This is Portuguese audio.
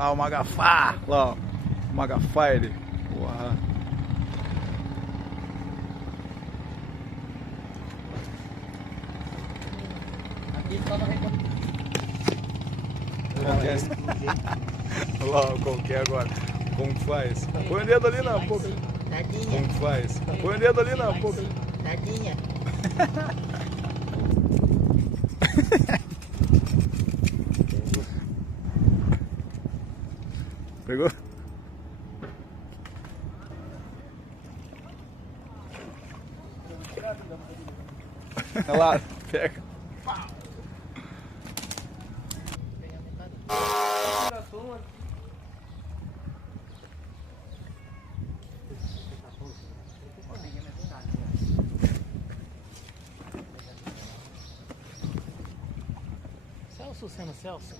Ah, o Magafá! Lá, ó. O Magafire. Porra. Aqui só não Olha lá, como que é agora? Como que faz? Põe o dedo ali na boca. Tadinha. Como que faz? Põe o dedo ali na boca. Tadinha. Pegou? Olha lá, pega. Celso sendo Celso.